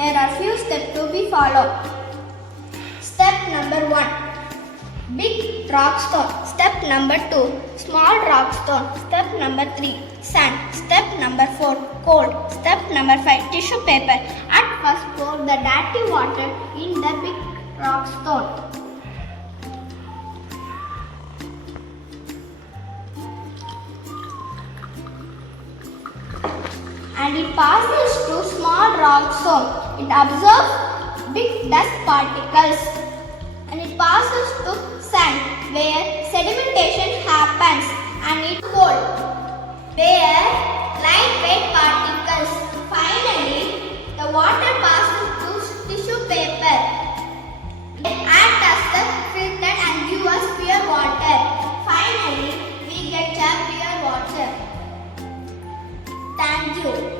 There are few steps to be followed. Step number 1. Big rock stone. Step number 2. Small rock stone. Step number 3. Sand. Step number 4. Cold. Step number 5. Tissue paper. At first pour the dirty water in the big rock stone. And it passes to small rock stone. It absorbs big dust particles. And it passes to sand where sedimentation happens, and it cold where lightweight particles. Finally, the water passes to tissue paper. It acts as the filter and gives us pure water. Finally, we get a pure water. Thank you.